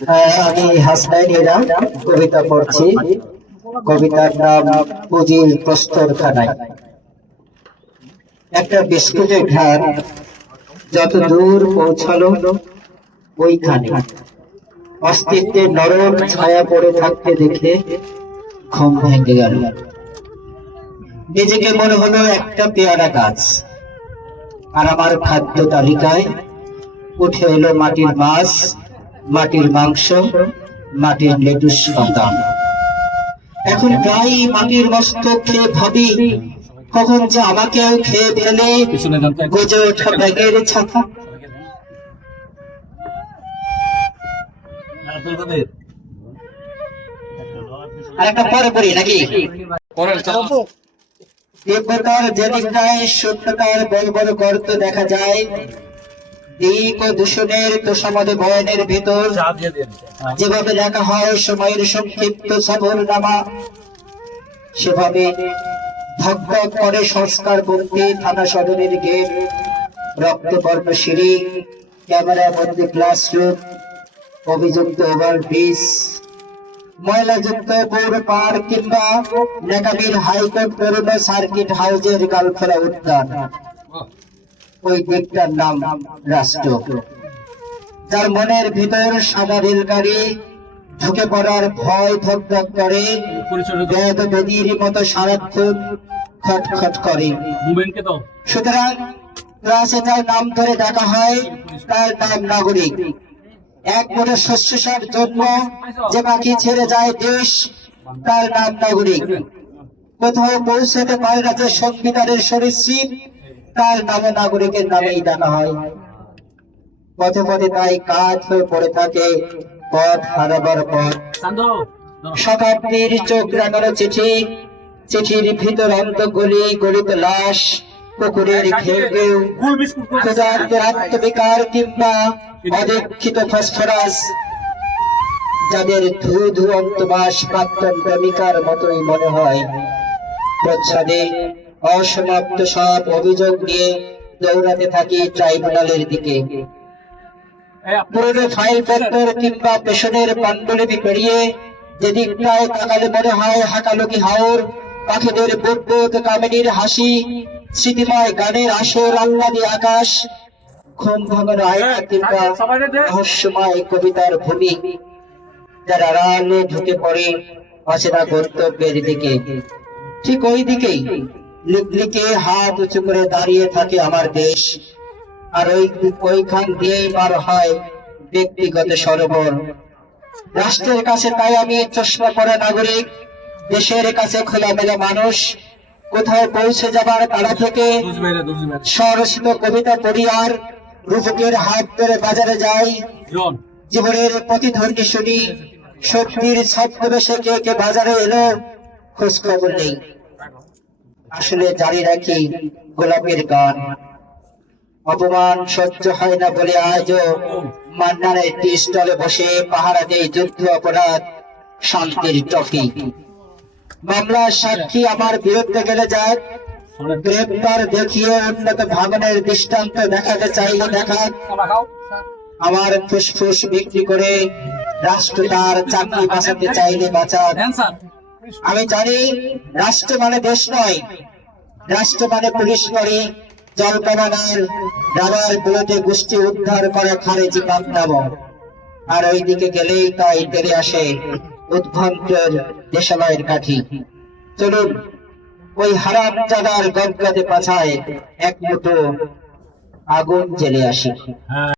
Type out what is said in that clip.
আমি হাসনাইন ইরা কবিতা পড়ছি। কবিতার নাম পুঁজি প্রস্তরখানায় একটা বিস্কুটের ঘাট যত দূর পৌঁছালো ওইখানে। অস্তিত্বের নরম ছায়া পড়ে থাকতে দেখে ঘুম ভেঙে গেল। নিজেকে মনে হলো একটা পেয়ারা গাছ। আর আমার খাদ্য তালিকায় উঠে এলো মাটির মাছ। মাটির মাংস মাটির লেটুস পাতা এখন প্রায় মাটির মস্তক খেয়ে ভাবি কখন যে আমাকেও খেয়ে ফেলে। গজে ওঠা ব্যাগের ছাতা। আর একটা পরে পড়ি নাকি? যেদিকটায় সত্যতার বড় বড় গর্ত দেখা যায় দিক ও দূষণের তোষামদে বয়নের ভিতর। যেভাবে লেখা হয় সময়ের সংক্ষিপ্ত সফর নামা। সেভাবে ধক ধক করে সংস্কার বন্দি থানা সদরের গেট রক্তবর্ণ সিঁড়ি ক্যামেরা বন্দি ক্লাসরুম অভিযুক্ত ওভার ব্রিজ ময়লাযুক্ত পৌর পার্ক কিংবা নেকাবির হাইকোর্ট পুরনো সার্কিট হাউজের গালখোলা উদ্যান। ওই দিকটার নাম রাষ্ট্র। যার মনের ভিতর রেলগাড়ি ঢুকে পড়ার ভয় ধক ধক করে বেদ বেদির মতো সারাক্ষণ খটখট করে। সুতরাং ক্লাসে যার নাম ধরে ডাকা হয় তার নাম নাগরিক। এক শস্য সার জন্ম যে পাখি ছেড়ে যায় দেশ তার নাম নাগরিক। কোথাও পৌঁছাতে পারে না যে সংবিধানের সরিষিপ তার নামে নাগরিকের নামেই ডাকা হয়। পথে পথে তাই কাজ হয়ে পড়ে থাকে পথ হারাবার পথ। শতাব্দীর চোখ রাঙানো চিঠি চিঠির ভিতর অন্ত গলি গলিত লাশ পুকুরের ঘেউ ঘেউ আত্মবিকার কিংবা অদীক্ষিত ফসফরাস যাদের ধু ধু অন্তবাস প্রাক্তন প্রেমিকার মতোই মনে হয়। প্রচ্ছদে অসমাপ্ত সব অভিযোগ নিয়ে দৌড়াতে থাকি ট্রাইব্যুনালের দিকে। পুরনো ফাইল পত্তর কিংবা পেশনের পাণ্ডুলিপি পেরিয়ে যেদিকটায় তাকালে মনে হয় হাকালুকি হাওর পাখিদের বুদ্বুদ কামিনীর হাসি স্মৃতিময় গানের আসর আল্লাদি আকাশ ঘুম ভাঙানো আয়না কিংবা রহস্যময় কবিতার ভূমি যারা রানে ঢুকে পড়ে অচেনা গন্তব্যের দিকে। ঠিক ওই দিকেই লিকলিকে হাত উঁচু করে দাঁড়িয়ে থাকে আমার দেশ। আর ওই ওইখান দিয়েই পার হয় ব্যক্তিগত সরোবর রাষ্ট্রের কাছে তাই আমি চশমা পরা নাগরিক দেশের কাছে খোলামেলা মানুষ। কোথাও পৌঁছে যাবার তাড়া থেকে স্বরচিত কবিতা পড়ি আর রূপকের হাত ধরে বাজারে যাই। জীবনের প্রতিধ্বনি শুনি সত্যির ছদ্মবেশে কে কে বাজারে এলো খোঁজ খবর নেই। আসলে জারি রাখি গোলাপের গান। অপমান সহ্য হয় না বলে আজও মান্নানের টি স্টলে বসে পাহারা দেয় যুদ্ধ অপরাধ, শান্তির ট্রফি। মামলার সাক্ষী আমার বিরুদ্ধে গেলে শোনেন গ্রেপ্তার দেখিয়ে উন্নত ভাবনের দৃষ্টান্ত দেখাতে কলা খাও আমার ফুসফুস বিক্রি করে রাষ্ট্র তার চাকরি বাঁচাতে চাইলে অ্যানসার আমি জানি রাষ্ট্র মানে দেশ নয়। রাষ্ট্র মানে পুলিশ নয়। জলকামানের রাবার বুলেটে গোষ্ঠী উদ্ধার করে খারেজি পাবনাম আর ওই দিকে গেলেই তাই তেরে আসে উদ্ভ্রান্তের দেশালয়ের কাঠি। চলুন, ওই হারাম জাদার গদগদে পাছায় এক মুঠো আগুন জেলে আসি। হ্যাঁ।